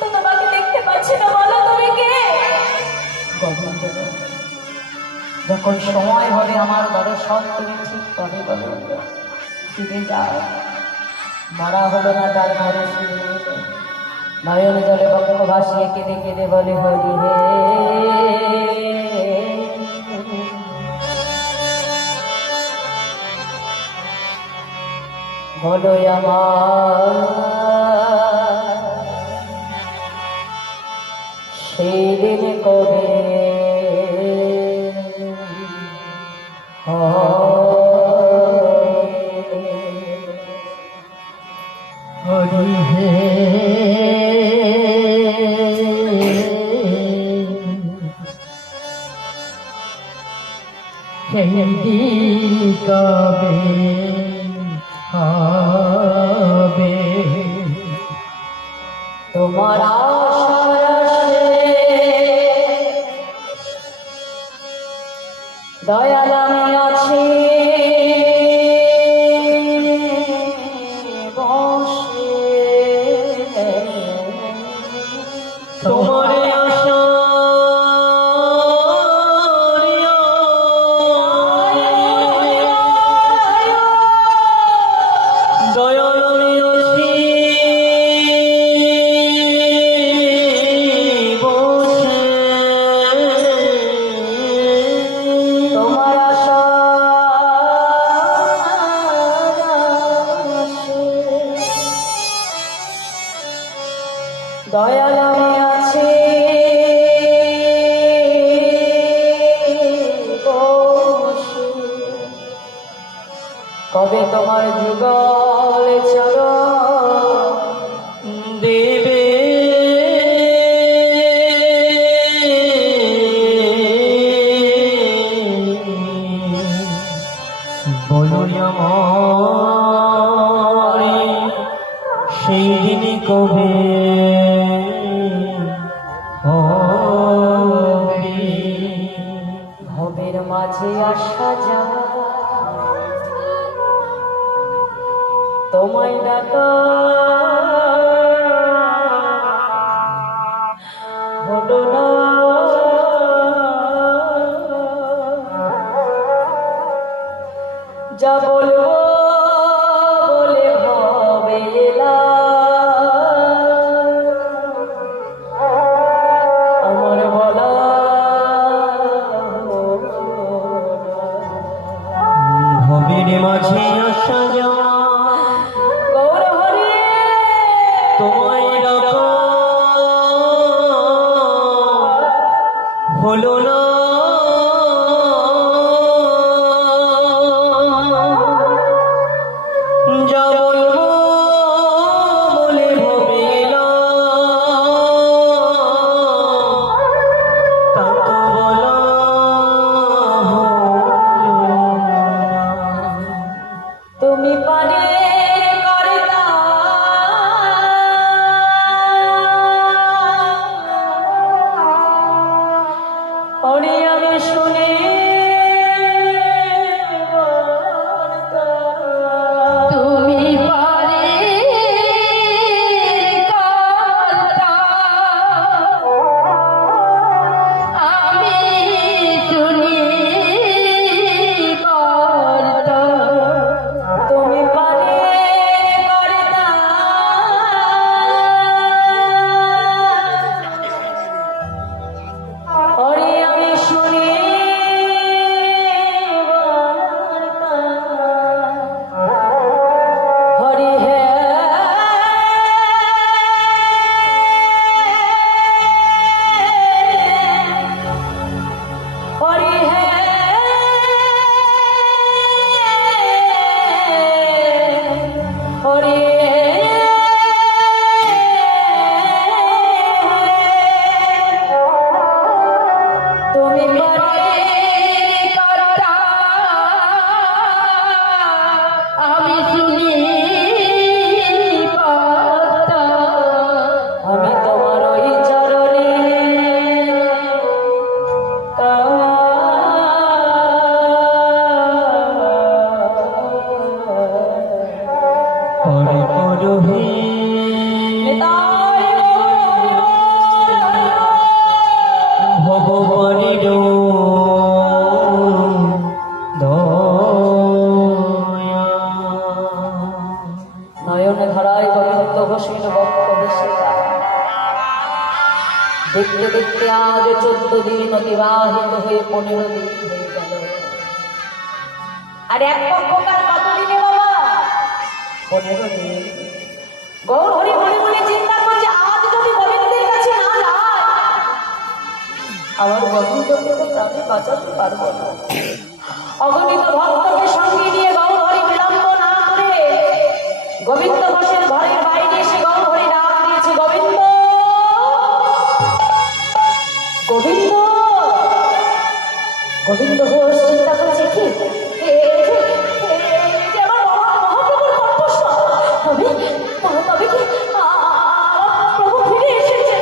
তো তোমাকে দেখতে পাচ্ছি না, বলো তুমি কে? গোবিন্দ, যখন সময় হবে আমার দর্শন তুমি ঠিক পাবে গোবিন্দ। ফিরে যাও, মরা হলো না তার ঘরে ফিরে এলো। নয়ন জলে বঙ্গ ভাসিয়ে কেঁদে কেঁদে বলে হরি হে, বলো আমার সেই দিন কবে হরি হে, সেই দিন কবে হবে তোমার আশার আশে দয়াল আমি আছি বসে, তোমার আশা দয়াল আমি আছি বসে, তোমার আশা দয়াল আমি আছি বসে, কবে তোমার যুগল চরণ দেবে বলো আমার সেই দিনই কবে হবে। ভবের মাঝে আসা যাওয়া তোমায় ডাকা হলো না, যা বলবো বলে হবে এলা, আমার বলা ভবের মাঝে আসা যাওয়া গৌর হরে ধরায় গোবিন্দ ঘোষের বক্ষ ভেসে যায়। দেখতে দেখতে আজ 14 দিন অতিবাহিত হয়ে 15 দিন হয়ে গেল। আর এক পক্ষকার কত দিনে বাবা? 15 দিন। গৌর হরি মনে মনে চিন্তা করছে, আজ যদি গোবিন্দের কাছে না যায়, আমার গোবিন্দকে তো প্রাণে বাঁচাতে পারবো না। অগণিত ভক্তকে সঙ্গে নিয়ে গৌর হরি বিলম্ব না করে গোবিন্দ ঘোষের ঘরের বাইরে এসে গৌর হরি ডাক দিয়েছে, গোবিন্দ, গোবিন্দ। গোবিন্দ ঘোষ চিন্তা করছে, কি আমার মহাপ্রভুর কণ্ঠস্বর, তবে তবে কি প্রভু ফিরে এসেছে।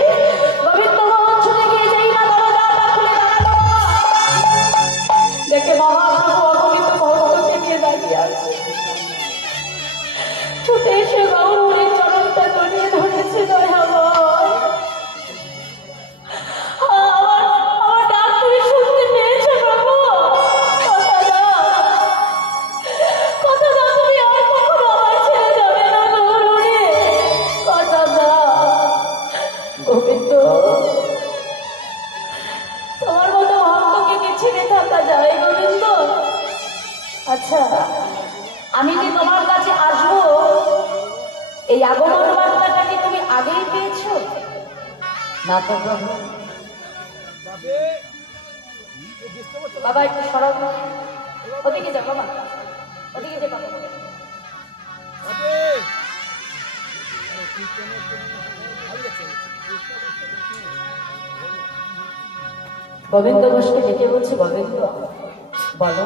গোবিন্দ ঘোষ ছুটে গিয়ে যেই না দরজাটা খুলে দাঁড়ালো, দেখে মহাপ্রভু অগণিত ভক্তকে নিয়ে দাঁড়িয়ে আছে। ছুটে এসে গৌর হরির চরণটা জড়িয়ে ধরেছে, জয় আমার ডাক তুমি শুনতে পেয়েছো প্রভু? কথা দাও তুমি আর কখনো আমায় ছেড়ে যাবে না গৌর হরি, কথা দাও। গোবিন্দ, তোমার মতো ভক্তকে কি ছেড়ে থাকা যায় গোবিন্দ? আচ্ছা, আমি যে তোমার কাছে আসবো, এই আগমন বার্তাটা কি তুমি আগেই পেয়েছো? না তো প্রভু। বাবা একটু সরাও, ওদিকে যাও বাবা, ওদিকে যে বাবা। গোবিন্দ ঘোষকে ডেকে বলছি, গোবিন্দ বলো,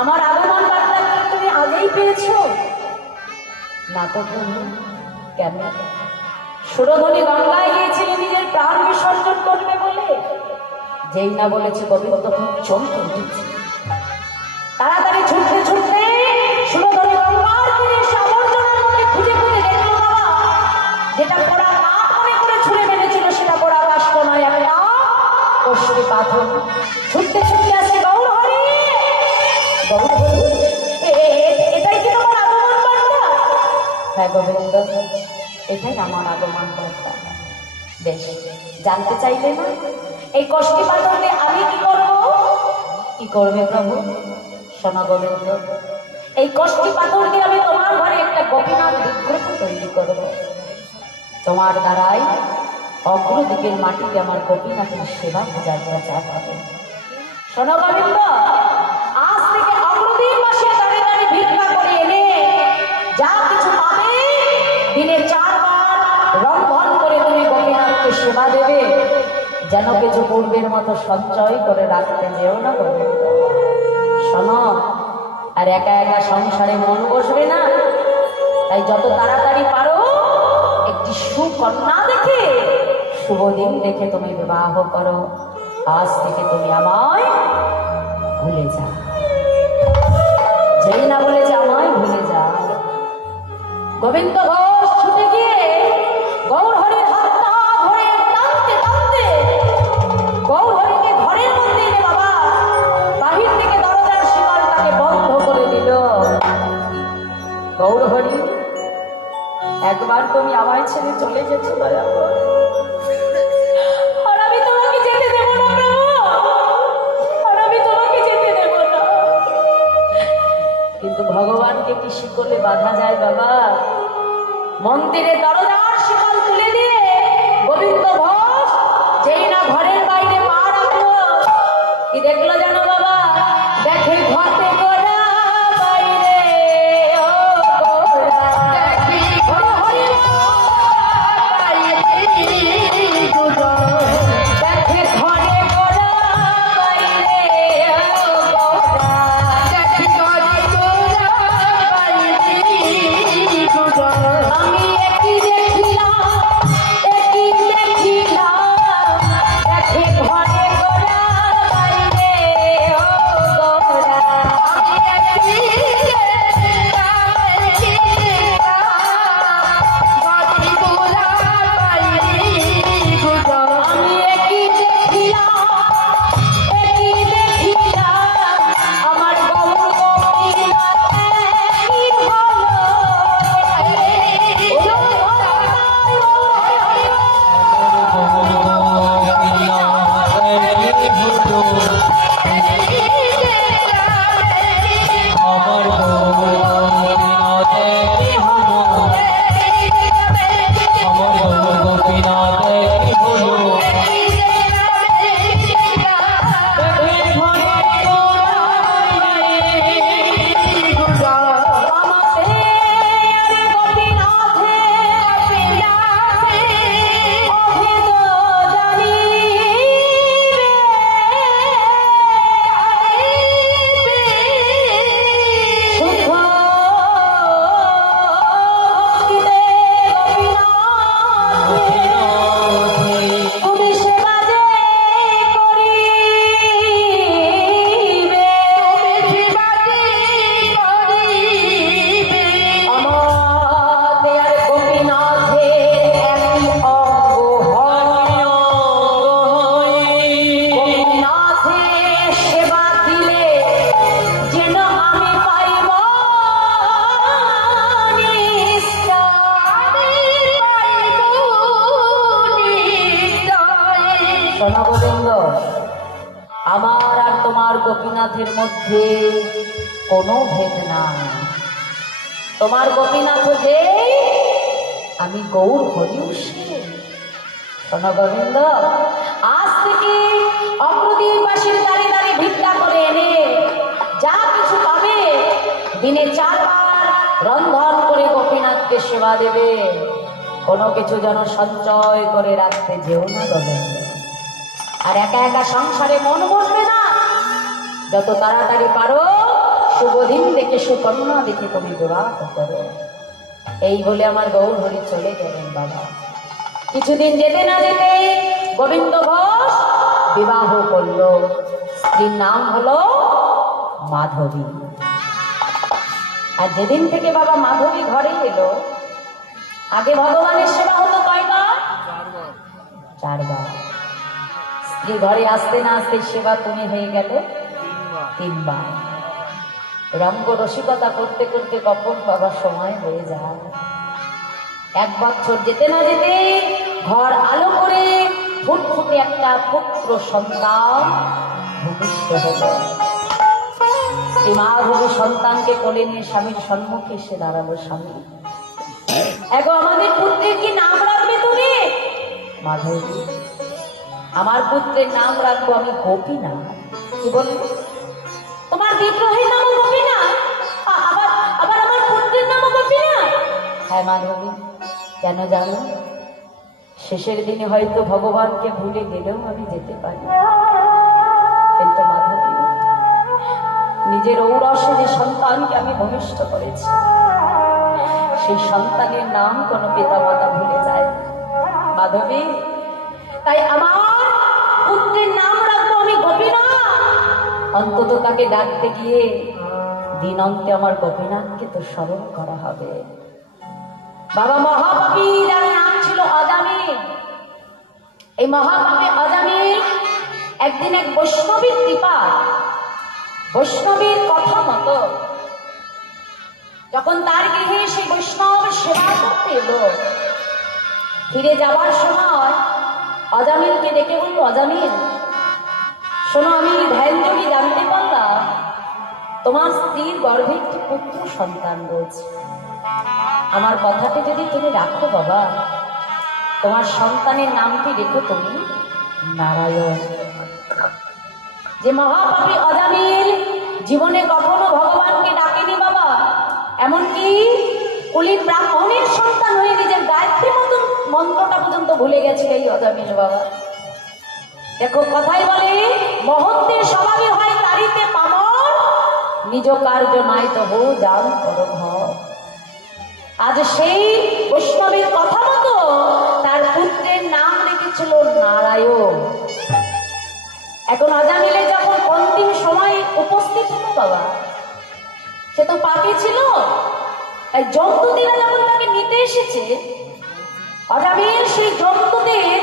আমার আগমন বার্তা কি তুমি আগেই পেয়েছো? না তো প্রভু। কেন? সুরধনী গঙ্গায় গিয়েছিল নিজের প্রাণ বিসর্জন করবে বলে, যেই না বলেছে গোবিন্দ খুব চমকে উঠেছে। তাড়াতাড়ি ছুটতে ছুটতে সুরধনী গঙ্গার তীরে এসে আবর্জনার মধ্যে খুঁজে খুঁজে দেখলো বাবা, যেটা পোড়া কাঠ মনে করে ছুঁড়ে মেরেছিল সেটা পোড়া কাষ্ঠ নয়, একটা কষ্টি পাথর। ছুটতে ছুটতে আসে গৌর হরি। গৌর হরি, এটাই কি তোমার আগমন বার্তা? হ্যাঁ গোবিন্দ, এটাই আমার আগমন বার্তা। বেশ, জানতে চাইলে না এই কষ্টি পাথর দিয়ে আমি কি করব? কি করবে প্রভু? শোনো গোবিন্দ, এই কষ্টি পাথর দিয়ে আমি তোমার ঘরে একটা গোপীনাথ বিগ্রহ তৈরি করব। তোমার দ্বারাই অগ্রদিকের মাটিতে আমার গোপীনাথের সেবা পূজার প্রচার হবে। শোনো গোবিন্দ, আজ থেকে অগ্রদিক মাসে দাঁড়ে দাঁড়িয়ে ভিক্ষা করে এনে যা কিছু পাবে, দিনে 4 বার রন্ধন করে তুমি গোপীনাথকে সেবা দেবে। যেন কিছু পূর্বের মতো সঞ্চয় করে রাখতে যেও না গোবিন্দ। শোনো, আর একা একা সংসারে মন বসবে না, তাই যত তাড়াতাড়ি পারো একটি সুকন্যা দেখে, শুভ দিন দেখে তুমি বিবাহ করো। আজ থেকে তুমি আমায় ভুলে যাও। যেই না বলেছে আমায় ভুলে যাও। গোবিন্দ ঘোষ ছুটে গিয়ে গৌর হরির হাতটা ধরে টানতে টানতে গৌর হরিকে ঘরের মধ্যে এনে বাবা বাহির থেকে দরজার শিকলটাকে বন্ধ করে দিল। গৌর হরি, একবার তুমি আমায় ছেড়ে চলে গেছো দয়া করে, আর আমি তোমাকে যেতে দেব না প্রভু, আর আমি তোমাকে যেতে দেব না। কিন্তু ভগবানকে কি শিকলে বাঁধা যায় বাবা? মন্দিরে দরজার শিকল তুলে দিয়ে গোবিন্দ ঘোষ যেই না ঘরের বাইরে পা রাখলো, কি দেখলো জানো বাবা? দেখে ঘটে গোড়া বাইরে, ও গোড়া দেখি হরি দেখে ঘরে গোড়া বাইরে, ও গোড়া দেখি ঘরে গোড়া বাইরে। আমি একই দেখিলাম, একই দেখিলাম, দেখে ঘরে গোড়া বাইরে, গোপীনাথের মধ্যে কোনো ভেদ নাই। তোমার গোপীনাথ যে, আমি গৌর হরিও সে। শোনো গোবিন্দ, আজ থেকে অগ্রদীপবাসীর দাঁড়িয়ে দাঁড়িয়ে ভিক্ষা করে এনে যা কিছু পাবে দিনে 4 বার রন্ধন করে গোপীনাথকে সেবা দেবে। কোনো কিছু যেন সঞ্চয় করে রাখতে যেও না গোবিন্দ। আর একা একা সংসারে মন বসবে না, যত তাড়াতাড়ি পারো শুভ দিন দেখে সুকন্যা দেখে তুমি বিবাহ করো। এই বলে আমার গৌর হরি চলে গেলেন বাবা। কিছুদিন যেতে না যেতে গোবিন্দ ঘোষ বিবাহ করলো। স্ত্রীর নাম হলো মাধবী। আর যেদিন থেকে বাবা মাধবী ঘরে এলো, আগে ভগবানের সেবা হতো কয়বার? 4 বার। স্ত্রী ঘরে আসতে না আসতে সেবা তুমি হয়ে গেল 3 বার। রঙ্গ রসিকতা করতে করতে কখন বাবা সময় হয়ে যায়। 1 বছর যেতে না যেতে ঘর আলো করে ফুটফুটে একটা পুত্র সন্তান ভূমিষ্ঠ হল। শ্রী মাধবী সন্তানকে কোলে নিয়ে স্বামীর সম্মুখে এসে দাঁড়ালো। স্বামী, এগো আমাদের পুত্রের কি নাম রাখবে তুমি? মাধবী, আমার পুত্রের নাম রাখবো আমি গোপীনাথ। কি বলবো? তোমার বিগ্রহের নাম গোপীনাথ? আবার আবার আমার পুত্রের নাম গোপীনাথ? হ্যাঁ মাধবী, কেন জানো? শেষের দিনে হয়তো ভগবানকে ভুলে গেলেও আমি যেতে পারি, কিন্তু মাধবী, নিজের ঔরসে যে সন্তানকে আমি ভূমিষ্ঠ করেছি, সেই সন্তানের নাম কোনো পিতা মাতা ভুলে যায় মাধবী। তাই আমার পুত্রের নাম রাখবো আমি গোপীনাথ। অন্তত তাকে ডাকতে গিয়ে দিন অন্তে আমার গোপীনাথকে তো স্মরণ করা হবে। বাবা মহাপাপী, যার নাম ছিল অজামিল, এই মহাপাপী অজামিল একদিন এক বৈষ্ণবীর কৃপা, বৈষ্ণবীর কথা মতো যখন তার গৃহে সেই বৈষ্ণব সেবা করতে এলো, ফিরে যাওয়ার সময় অজামিলকে ডেকে বলল, অজামিল শোনো, আমি ধ্যান যোগী জানতে পারলাম তোমার স্ত্রীর গর্ভে একটি পুত্র সন্তান রয়েছে। আমার কথাটি যদি তুমি রাখো বাবা, তোমার সন্তানের নামটি রেখো তুমি নারায়ণ। যে মহাপাপী অজামিল জীবনে কখনো ভগবানকে ডাকেনি বাবা, এমনকি কুলীন ব্রাহ্মণের সন্তান হয়ে নিজের গায়ত্রী মতন মন্ত্রটা পর্যন্ত ভুলে গেছিল এই অজামিল বাবা। দেখো কথাই বলে, মহত্বের স্বভাবই হয় তারিতে পামর, নিজ কার্য নাই তো হো যান করো ঘর। আজ সেই বৈষ্ণবের কথা মতো তার পুত্রের নাম রেখেছিল নারায়ণ। এখন অজামিলে যখন অন্তিম সময় উপস্থিত হলো বাবা, সে তো পাপী ছিল, এই জন্তুটিরা যখন তাকে নিতে এসেছে, অজামিল সেই জন্তুদের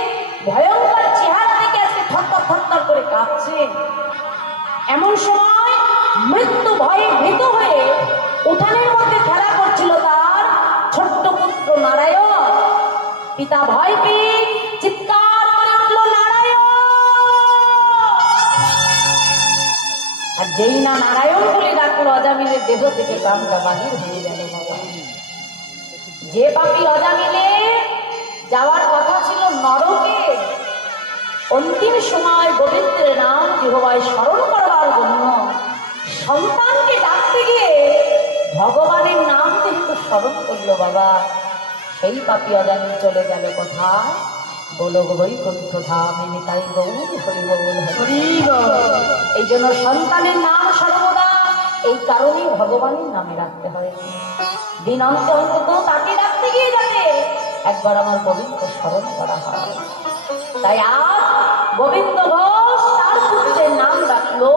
ভয়ঙ্কর চেহারা দেখে আজকে থরথর থরথর করে কাঁপছে। এমন সময় মৃত্যু ভয়ে ভীত হয়ে উঠানের মধ্যে খেলা করছিল তার ছোট্ট পুত্র নারায়ণ। পিতা ভয় পেয়ে চিৎকার করে উঠল, নারায়ণ! আর যেই না নারায়ণ বলে ডাকলো, অজামিলের দেহ থেকে প্রাণটা বাহির হয়ে গেল বাবা। যে পাপী অজামিলে যাওয়ার কথা ছিল নরকে, অন্তিম সময় গোবিন্দের নাম জিহ্বায় স্মরণ করবার জন্য সন্তানকে ডাকতে গিয়ে ভগবানের নাম যেহেতু স্মরণ করলো বাবা, সেই পাপী অজামিল চলে গেল কোথায়? গোলক বৈকুণ্ঠ ধামে নিতাই গৌর হরি বল হরি বল। এই জন্য সন্তানের নাম সর্বদা এই কারণেই ভগবানের নামে রাখতে হয়। দিন অন্তে অন্তত তাকে ডাকতে গিয়ে যাতে একবার আমার গোবিন্দ স্মরণ করা হয়। তাই আজ গোবিন্দ ঘোষ তার পুত্রের নাম রাখলো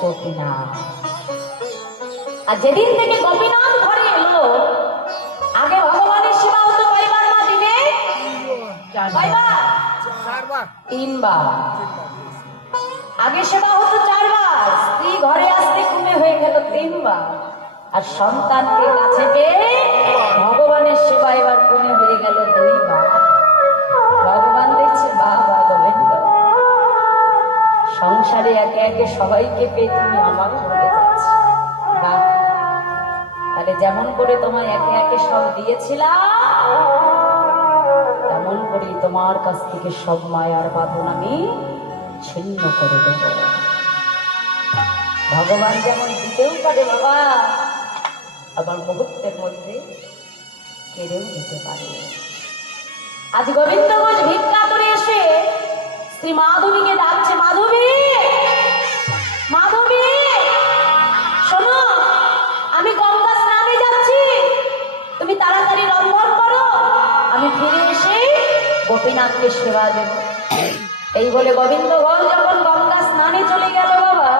গোপীনাথ। আর যেদিন থেকে গোপীনাথ ঘরে এলো, আগে ভগবানের সেবা হতো কয়বার মা দিনে? 3 বার। আগে সেবা হতো 4 বার, স্ত্রী ঘরে আসতে ঘুমে হয়ে গেল 3 বার। আর সন্তানকে কাছে পেয়ে ভগবানের সেবা এবার কমে হয়ে গেল 2 বার। ভগবান দেখছে বাবা গোবিন্দ সংসারে একে একে সবাইকে পেয়ে তুমি আমার ভুলে যাচ্ছ। না, তাহলে যেমন করে তোমায় একে একে সব দিয়েছিলাম, তেমন করেই তোমার কাছ থেকে সব মায়ার বাঁধন আমি ছিন্ন করে দেব। ভগবান যেমন দিতেও পারে বাবা, আবার মুহূর্তের মধ্যে কেড়েও দিতে পারে। আজ গোবিন্দ ঘোষ ভিক্ষা করে এসে শ্রী মাধবীকে ডাকছে, মাধবী, মাধবী শোনো, আমি গঙ্গা স্নানে যাচ্ছি, তুমি তাড়াতাড়ি রন্ধন করো, আমি ফিরে এসে গোপীনাথকে সেবা দেব। এই বলে গোবিন্দ ঘোষ যখন গঙ্গা স্নানে চলে গেল বাবা,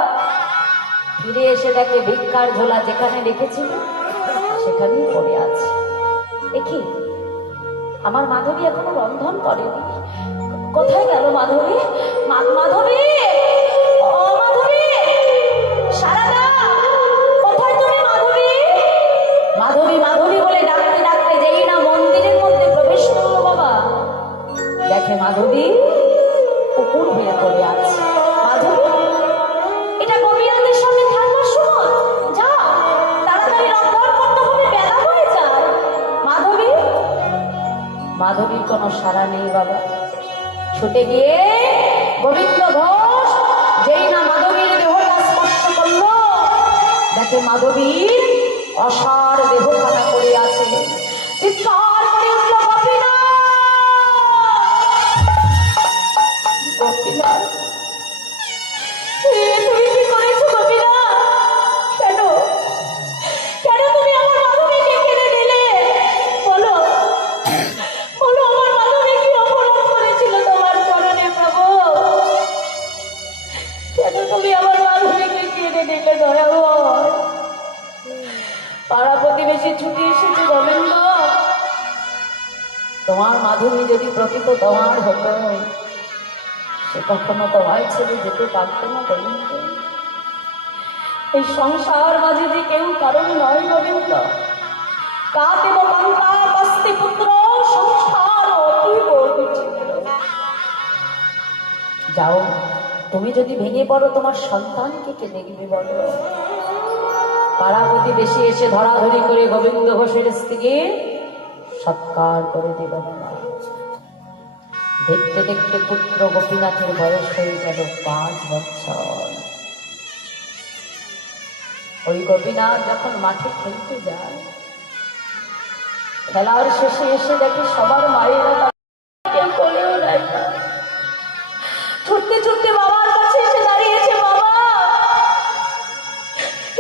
ফিরে এসে দেখে ভিক্ষার ঝোলা যেখানে রেখেছিল সেখানেই পড়ে আছে। দেখি আমার মাধবী এখনো রন্ধন করেনি, কোথায় গেল মাধবী? মাধবী, ও মাধবী, সারাদা, কোথায় তুমি মাধবী? মাধবী মাধবী বলে ডাকতে ডাকতে যেই না মন্দিরের মধ্যে প্রবেশ করলো বাবা, দেখে মাধবী উপর হয়ে পড়ে আছে। মাধবী, এটা গোপীনাথের সামনে থাকবার সময়, যাও তাড়াতাড়ি রন্ধন করতে হবে, বেলা হয়ে যায়। মাধবী, মাধবীর কোনো সাড়া নেই বাবা। ছুটে গিয়ে গোবিন্দ ঘোষ যেই না মাধবীর দেহটা স্পর্শ করলো, দেখে মাধবীর অসার দেহখানা পড়ে আছে। চিৎকার করে উঠল, গোপীনাথ, গোপীনাথ, তুমি কি করেছো গোপীনাথ? কেন কেন তুমি আমার মাধবীকে কেড়ে নিলে? বলো বলো, আমার মাধবী কি অপরাধ করেছিল তোমার চরণে প্রভু? কেন তুমি আমার মাধবীকে কেড়ে নিলে দয়াময়? পাড়া প্রতিবেশী ছুটি এসেছে গোবিন্দ, তোমার মাধবী যদি প্রকৃত তোমার হতো, সে কখনো তোমায় ছেড়ে যেতে পারতো না গোবিন্দ। এই সংসার মাঝে যে কেউ কারণ নয় গোবিন্দ, কাতেব কান্তা কাস্তে পুত্র সংসার অতীব বিচিত্র। যাও, তুমি যদি ভেঙে পড়ো তোমার সন্তানকে কে দেখবে বলো? পাড়া প্রতিবেশী এসে ধরাধরি করে গোবিন্দ ঘোষের স্ত্রীকে সৎকার করে দিল। দেখতে দেখতে পুত্র গোপীনাথের বয়স হয়ে গেল 5 বছর। ওই গোপীনাথ যখন মাঠে খেলতে যায়, খেলার শেষে এসে দেখে সবার মায়েরা কেউ কোলেও নেয় না। ছুটতে ছুটতে বাবার কাছে এসে দাঁড়িয়েছে, বাবা,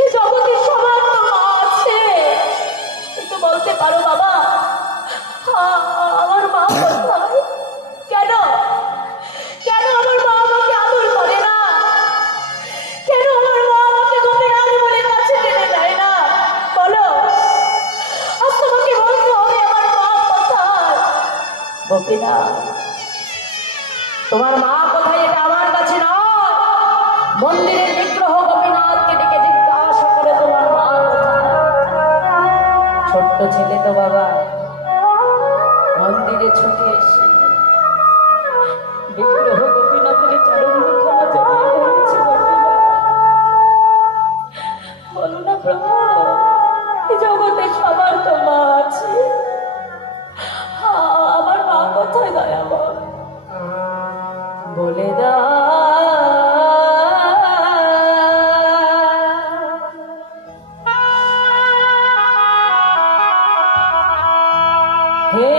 এই জগতের সবার তো মা আছে, কিন্তু বলতে পারো বাবা, আমার মা কোথায়? কেন কেন আমার মা আমাকে আদর করে না? কেন আমার মা আমাকে গোপীনাথ বলে কাছে টেনে নেয় না? বলো, আজ তোমাকে বলতে হবে আমার মা কোথায়। গোপীনাথ, তোমার মা কোথায় এটা আমার কাছে না, মন্দিরের বিগ্রহ গোপীনাথকে ডেকে জিজ্ঞাসা করে তোমার মা কোথায়। ছোট্ট ছেলে তো বাবা, মন্দিরে ছুটে এসে বিগ্রহ গোপীনাথের চরণ দুখানা জড়িয়ে ধরেছে। বলো না প্রভু, এই জগতে সবার তো মা আছে, আমার মা কোথায় দয়াময়? বলে দা হে